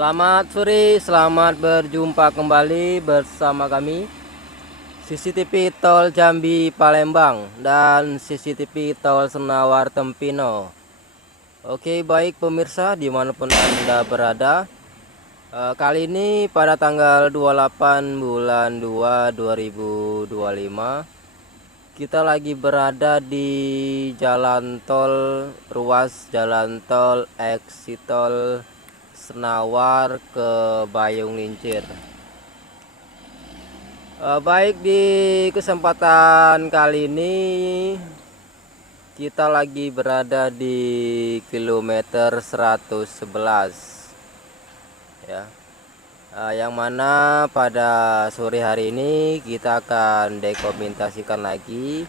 Selamat sore, selamat berjumpa kembali bersama kami CCTV Tol Jambi Palembang dan CCTV Tol Senawar Tempino. Oke, baik pemirsa dimanapun Anda berada, kali ini pada tanggal 28 bulan 2 2025 kita lagi berada di jalan tol, ruas jalan tol eksitol Senawar ke Bayung Lincir. Baik, di kesempatan kali ini kita lagi berada di kilometer 111 ya. Yang mana pada sore hari ini kita akan dokumentasikan lagi.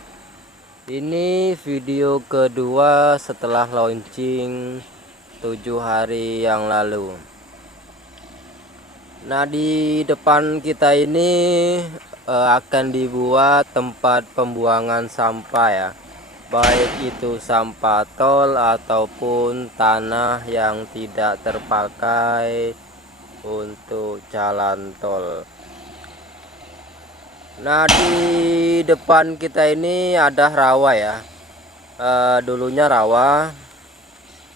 Ini video kedua setelah launching 7 hari yang lalu. Nah, di depan kita ini akan dibuat tempat pembuangan sampah ya, baik itu sampah tol ataupun tanah yang tidak terpakai untuk jalan tol. Nah, di depan kita ini ada rawa ya, dulunya rawa,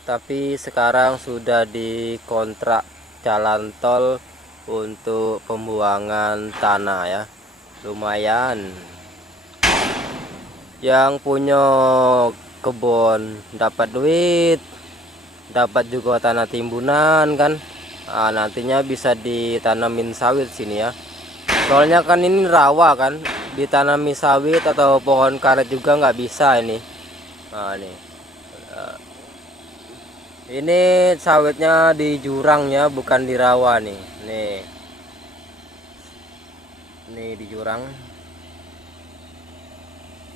tapi sekarang sudah dikontrak jalan tol untuk pembuangan tanah ya. Lumayan, yang punya kebun dapat duit, dapat juga tanah timbunan kan. Nantinya bisa ditanamin sawit sini ya, soalnya kan ini rawa kan, ditanami sawit atau pohon karet juga nggak bisa ini. Nih ini sawitnya di jurangnya, bukan di rawa nih. Nih di jurang.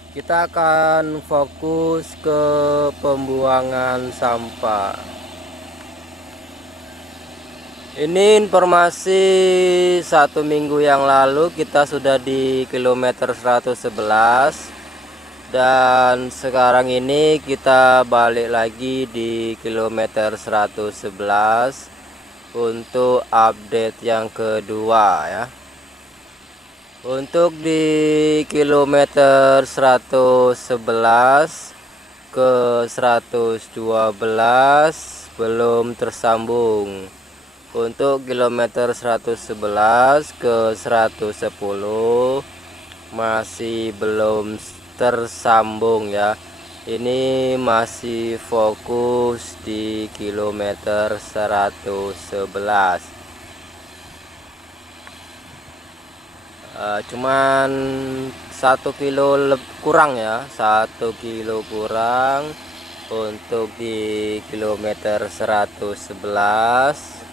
Kita akan fokus ke pembuangan sampah. Ini informasi 1 minggu yang lalu kita sudah di kilometer 111. Dan sekarang ini kita balik lagi di kilometer 111 untuk update yang kedua ya. Untuk di kilometer 111 ke 112 belum tersambung. Untuk kilometer 111 ke 110 masih belum tersambung ya. Ini masih fokus di kilometer 111. Cuman 1 kilo kurang ya, 1 kilo kurang untuk di kilometer 111.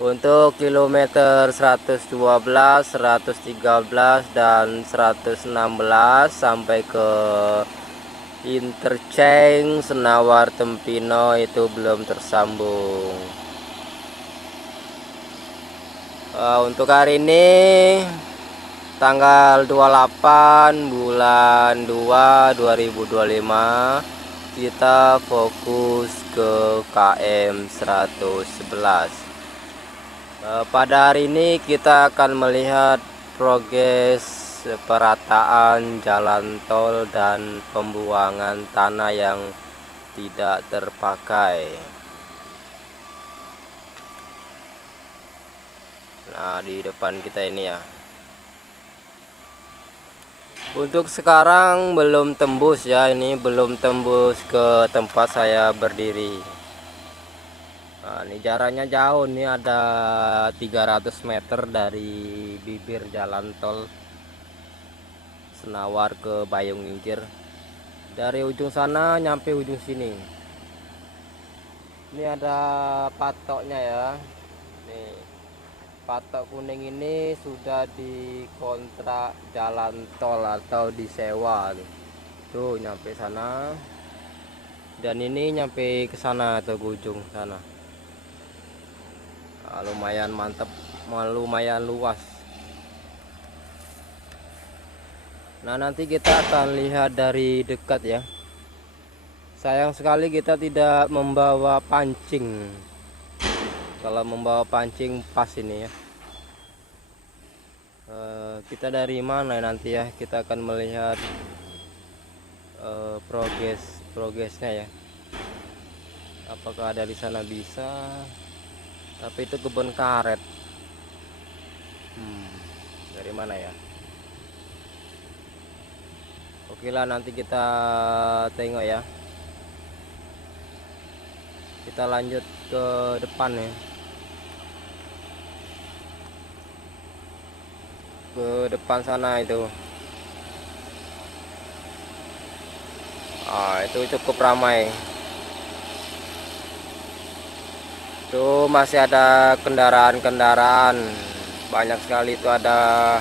Untuk kilometer 112, 113 dan 116 sampai ke interchange Senawar Tempino itu belum tersambung. Untuk hari ini tanggal 28 bulan 2 2025 kita fokus ke KM 111. Pada hari ini kita akan melihat progres perataan jalan tol dan pembuangan tanah yang tidak terpakai. Nah, di depan kita ini ya. Untuk sekarang belum tembus ya, ini belum tembus ke tempat saya berdiri. Nah, ini jaraknya jauh nih, ada 300 meter dari bibir jalan tol Senawar ke Bayung Lincir. Dari ujung sana nyampe ujung sini. Ini ada patoknya ya. Nih, patok kuning ini sudah dikontrak jalan tol atau disewa. Tuh nyampe sana. Dan ini nyampe ke sana atau ke ujung sana. Lumayan mantap, lumayan luas. Nah, nanti kita akan lihat dari dekat ya. Sayang sekali kita tidak membawa pancing. Kalau membawa pancing pas ini ya. Kita dari mana nanti ya, kita akan melihat progresnya ya, apakah ada di sana bisa. Tapi itu kebun karet. Dari mana ya? Oke lah, nanti kita tengok ya. Kita lanjut ke depan ya, ke depan sana itu. Itu cukup ramai. Itu masih ada kendaraan-kendaraan banyak sekali. Itu ada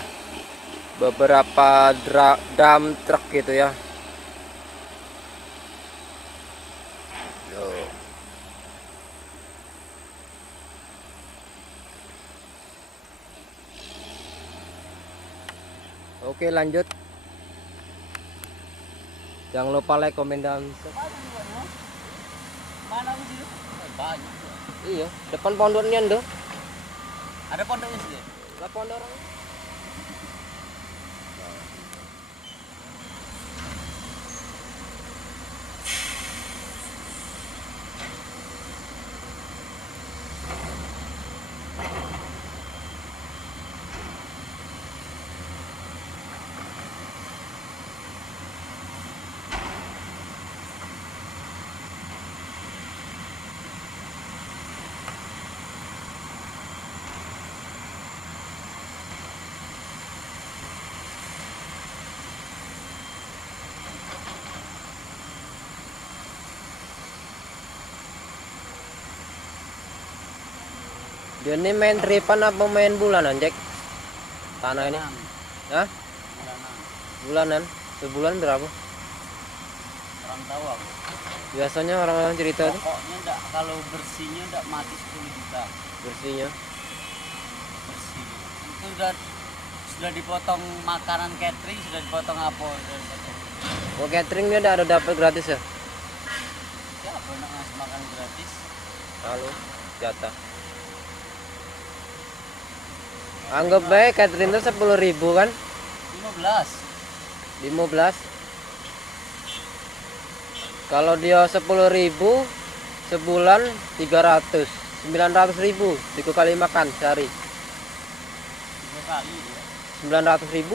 beberapa drum truk gitu ya. Tuh. Oke, lanjut. Jangan lupa like, komen, dan Mana sih? Banyak. iya, depan pondoknya ndo. Ada pondoknya sih. Lah pondok orang. Dia ini main tripan apa main bulanan, Jack? Tanah ini? Hah? Bulanan? Sebulan berapa? Orang tahu aku. Biasanya orang-orang cerita tuh. Pokoknya enggak, kalau bersihnya enggak mati 10 juta. Bersihnya. Bersih. Itu sudah dipotong makanan catering, sudah dipotong apa? Oh, catering dia ada dapat gratis ya? Ya, apa nak ngasih makan gratis? Lalu jatah. Anggap baik catering itu 10.000 kan? 15. 15. Kalau dia 10.000 sebulan 300, 900.000 dikali makan sehari. 3 kali dia. 900.000,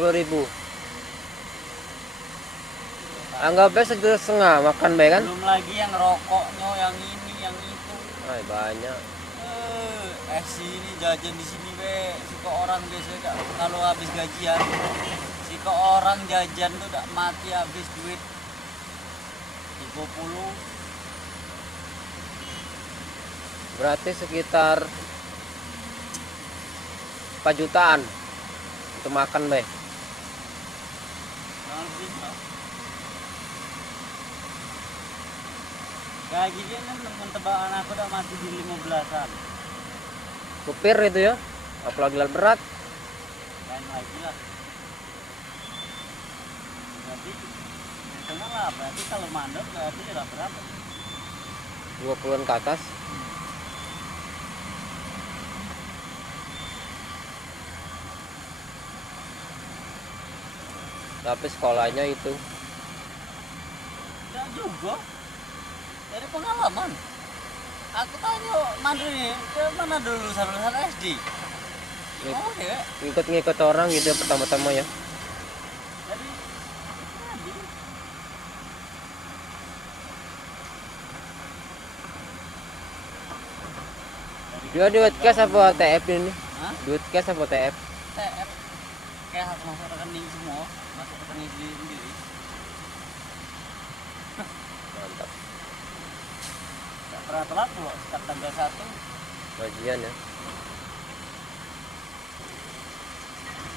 10.000. Anggap baik setengah makan baik kan? Belum lagi yang rokoknya, yang ini, yang itu. Banyak. Sini jajan di sini be, si ke orang biasa kalau habis gajian, si ke orang jajan tuh udah mati habis duit 30. Berarti sekitar 4 jutaan untuk makan be. Jangan lebih lah. Kayak gini kan temen tebakan aku udah masih di 15-an. Supir itu ya, apalagi berat. Lain lagi lah. Berarti tengah lah, berarti kalau mandek berarti udah berapa? 20-an ke atas. Tapi sekolahnya itu Enggak juga. Dari pengalaman. Aku tanya Mandri, ke mana dulu lulusan SD? Oh ya. ngikut orang gitu pertama-tama ya. Jadi Dia duit cash apa TF ini? hah? Duit cash apa TF? TF kayak harus masuk rekening semua, masuk rekening sendiri. Mantap. Gak pernah telat loh, setiap tanggal 1 Gajian ya.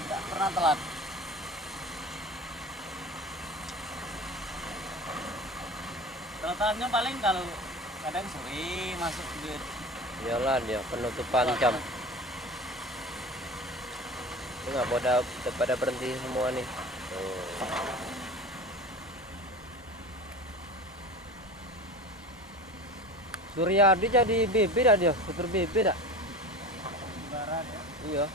gak pernah telat. Telat-telatnya paling kalau kadang sore masuk duit. Iyalah dia penutupan jam. Ini nggak pada berhenti semua nih. Tuh. Suryadi jadi BB dah dia, super BB dah. Barat ya. Iya.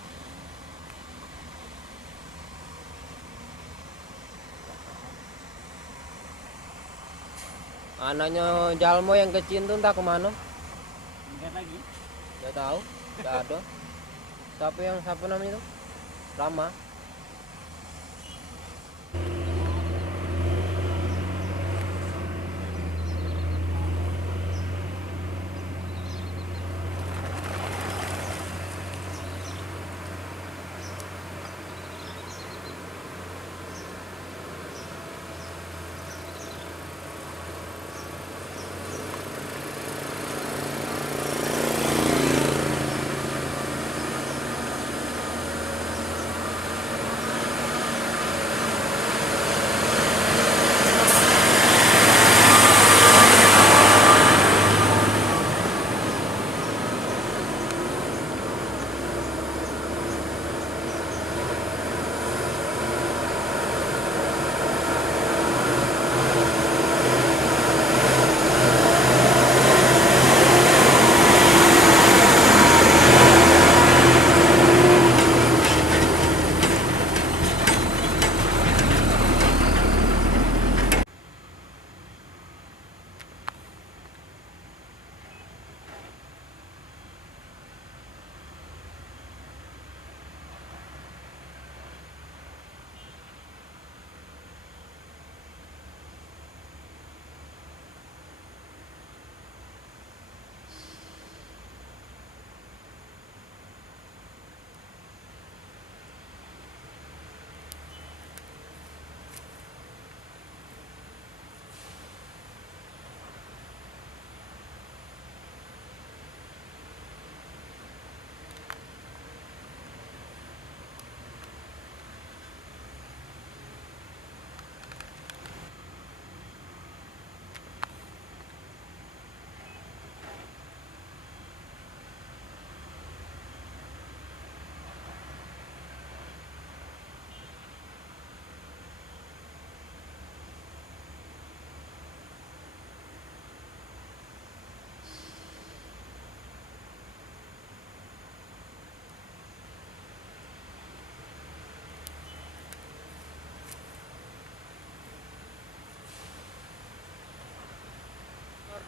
Anaknya Jalmo yang kecil tuh entah kemana. Enggak lagi. Nggak tahu, nggak ada. Siapa namanya itu? Rama.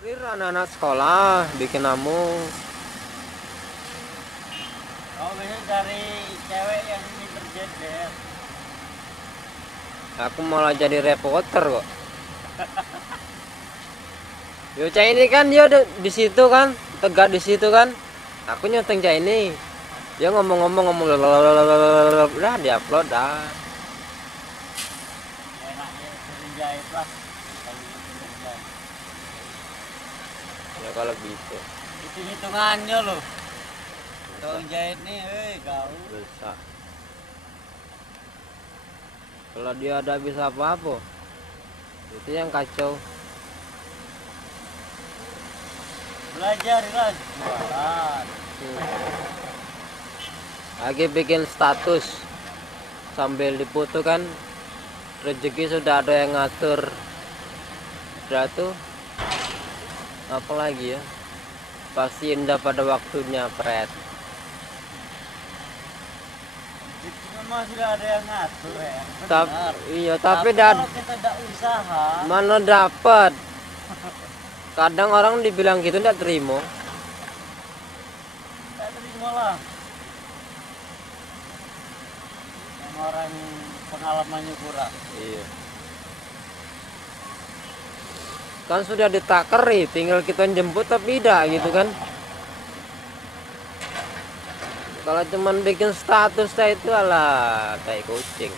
Order anak-anak sekolah bikin namu. Oh, biasanya dari cewek yang ini terjeder. Aku malah jadi reporter kok. Yoca ini kan dia di situ kan, tegak di situ kan. Aku nyoteng Cah ini. Dia ngomong udah diupload dah. Enaknya sering jahit lah. Kalau sering jahit. Ya kalau gitu. Hitung-hitungannya loh. Kalau jahit nih, kau. Bisa. Kalau dia ada bisa apa-apa. Itu yang kacau. Belajar lah, jualan. Lagi bikin status sambil dipoto kan, rezeki sudah ada yang ngatur. Sudah tuh apa lagi ya, pasti indah pada waktunya pret. Itu memang sudah ada yang ngatur ya. Tapi iya tapi kalau kita tidak usaha, mana dapat. Kadang orang dibilang gitu tidak terima. tidak terima lah. Yang orang pengalamannya kurang. Iya. Kan sudah ditakeri, tinggal kita jemput tapi tidak gitu kan. Kalau cuman bikin status itu alah kayak kucing.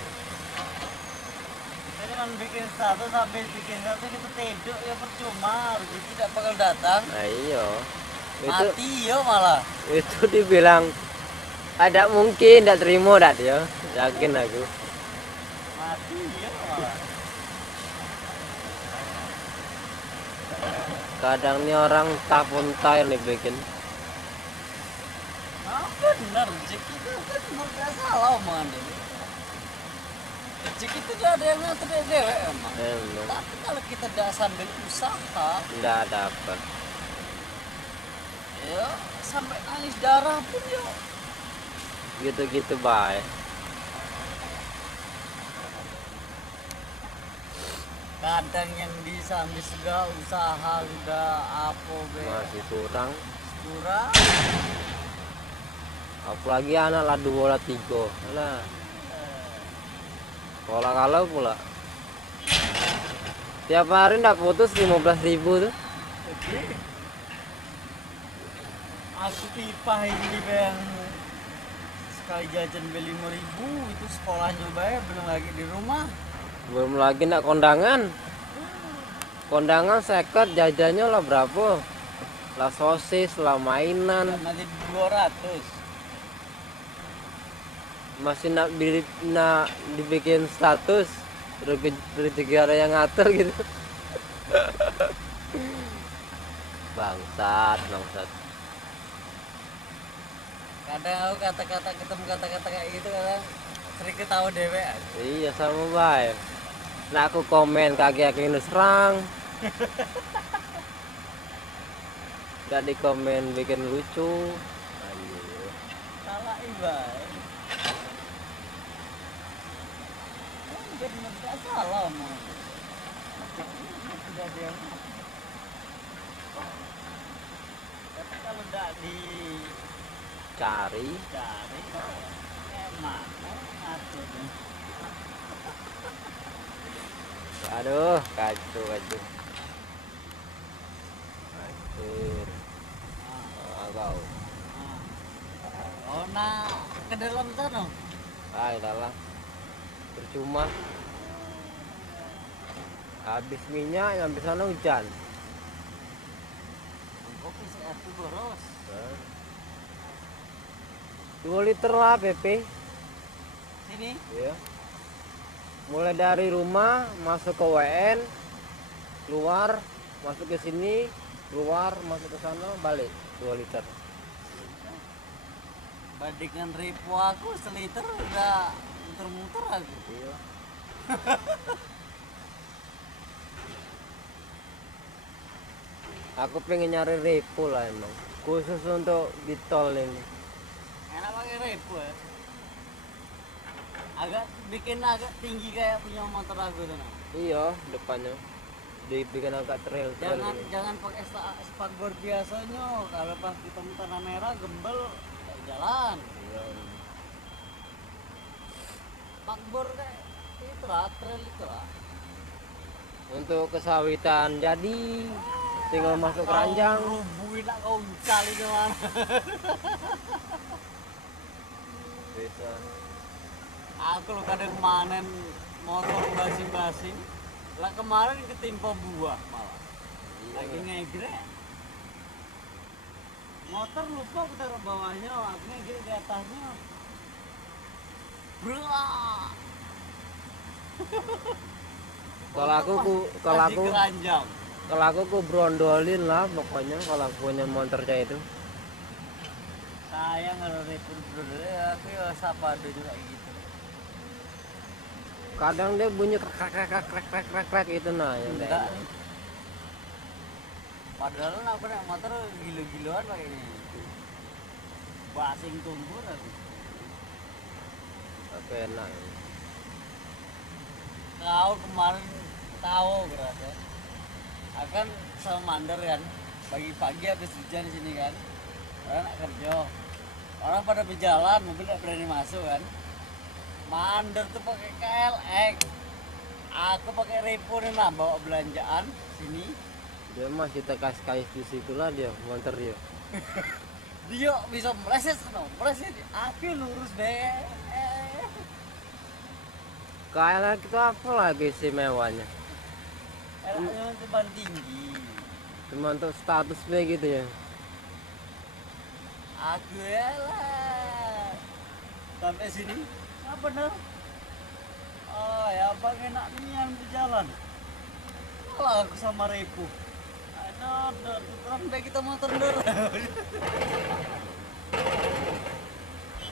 Kita kan bikin status, habis bikin status kita tidur ya percuma, rezeki tidak bakal datang. Nah, iya. Mati ya malah. Itu dibilang ada mungkin tidak terima dah dia. Yakin aku. Mati ya malah. Kadang nih orang tak nih bikin. Nah, benar rezeki itu kan nggak salah omongan ini. Rezeki itu tidak ada yang ngatur dari dewek emang. Emang Tapi kalau kita tidak sambil usaha, tidak dapat. Ya sampai nangis darah pun ya. Gitu-gitu baik. Kadang yang bisa ambil segala usaha sudah apa be Masih kurang. kurang. Apalagi anak lah 2 lah 3. Nah, kalau kalau pula. Tiap hari ndak putus 15.000 tuh. Aku pipah ini bang sekali jajan beli 5.000 itu sekolahnya bayar belum lagi di rumah. Belum lagi ndak kondangan. Kondangan seket jajannya lah berapa? Lah sosis, lah mainan. Masih 200. Masih nak dibikin status. Rezeki ada yang ngatur gitu. Bangsat. Kadang aku kata-kata ketemu kata-kata kayak gitu kadang sering ketawa dewe. Iya sama baik. Nah aku komen kaki-kaki ini serang. Gak di komen bikin lucu. Anjir. Salah ibai. Benar tidak salah mah. Tidak dia. Tapi kalau tidak Cari. dicari, emang ngatur. Aduh, kacau. Hancur. Kau. Oh nah ke dalam sana. Udahlah. Percuma. Habis minyak, sampai sana hujan. Kopi satu boros. 2 liter lah PP. Sini. Ya. Mulai dari rumah masuk ke WN, keluar, masuk ke sini, keluar, masuk ke sana, balik 2 liter. Bandingkan ribu aku seliter udah muter-muter aku. Iya. Aku pengen nyari repo lah emang, khusus untuk di tol ini. Enak pakai ribu ya. Agak bikin agak tinggi kayak punya motor aku tuh. Nah. Iya, depannya dibikin agak trail. Jangan pakai spakbor biasanya. Kalau pas ketemu tanah merah gembel kayak jalan. Iya. Spakbor kayak itu lah, trail itu lah. Untuk kesawitan jadi tinggal masuk keranjang. Rubuhin nak kau cali kemana? Bisa. Aku lo kadang manen motor basing-basing. Lah kemarin ketimpa buah malah. Lagi ngegrek. Motor lupa aku taruh bawahnya, aku ngegrek di atasnya. Bro. Kalau aku ku brondolin lah pokoknya kalau aku punya motor kayak itu. Sayang kalau repot bro, aku ya sapa juga gitu. Kadang dia bunyi krek itu nah yang Enggak. Padahal aku naik motor gila-gilaan pakai ini. Basing tumpur aku. Tapi enak. Kau kemarin tahu kerasa. Akan sama mandor kan. Pagi-pagi habis hujan sini kan. Orang nak kerja. Orang pada berjalan, mobil tidak berani masuk kan. Mandor tuh pakai KLX. Aku pakai repo nih nah, bawa belanjaan sini. Dia masih tekas-kais di situlah dia motor dia. Dia bisa meleset no, meleset. Aku lurus deh. KLX itu apa lagi istimewanya? Elaknya itu ban tinggi. Cuma untuk status gitu ya. Aku lah sampai sini nggak bener. Oh ya bang enak nian di jalan. Kalah aku sama repo. Aduh, tukeran deh kita motor dulu.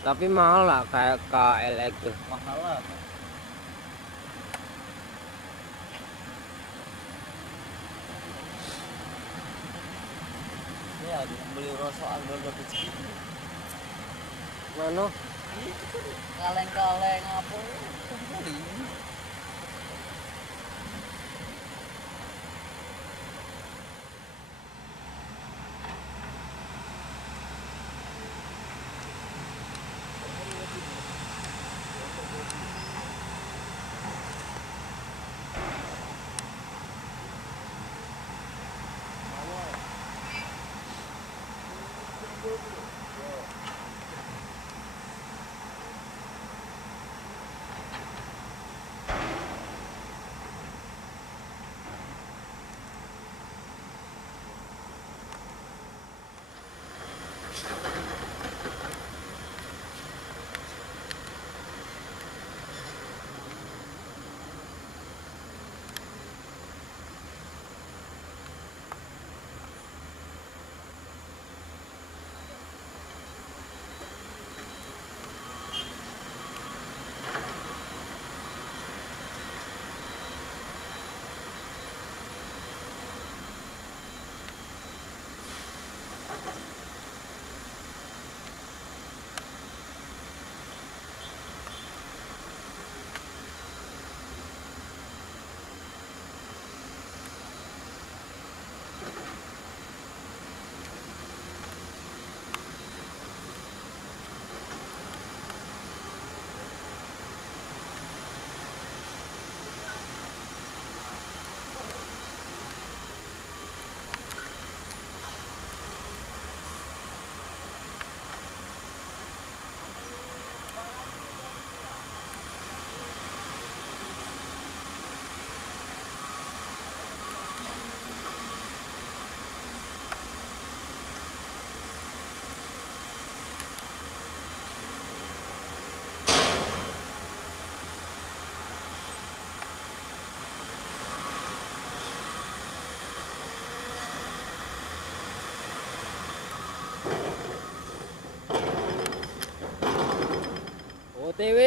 Tapi mahal lah kayak KLX tuh. Mahal lah. Ya ya yang beli rosok aldo dapat segitu. Mana? Itu kan kaleng-kaleng apa itu beli. OTW.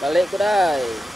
Balik Kudai.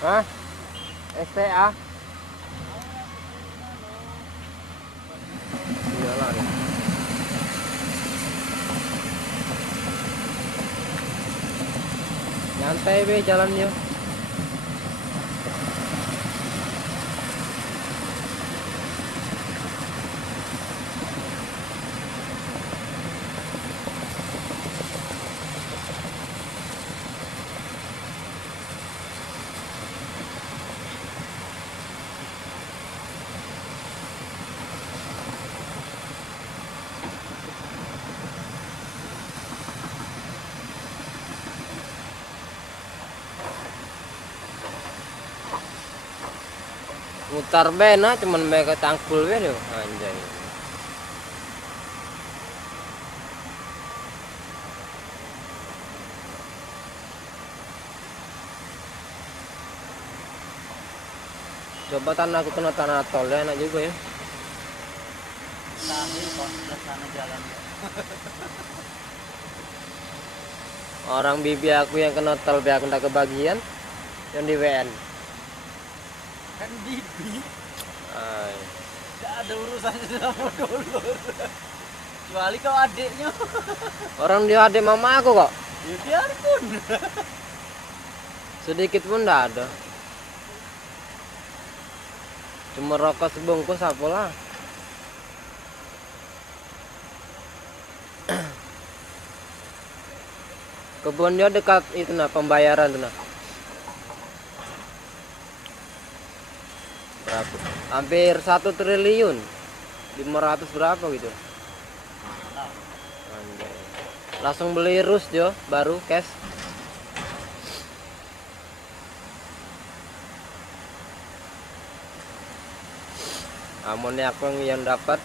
Hah? STA? Iyalah. Nyantai be jalannya. Mutar bena cuman mereka tangkul be lho anjay. Coba tanah aku kena tanah tol ya enak juga ya. Sambil kok sebelah sana jalan. Orang bibi aku yang kena tol be aku ndak kebagian yang di WN. Kan bibi Ay. tidak ada urusannya sama dulur. Kecuali kau adiknya. Orang dia adik mama aku kok. Ya biarpun. Sedikit pun ndak ada. Cuma rokok sebungkus apalah. Kebun dia dekat itu nah pembayaran tuh nah. Berapa? Hampir 1 triliun. 500 berapa gitu. Anjay. Langsung beli rus Jo, baru cash. Amoniak yang dapat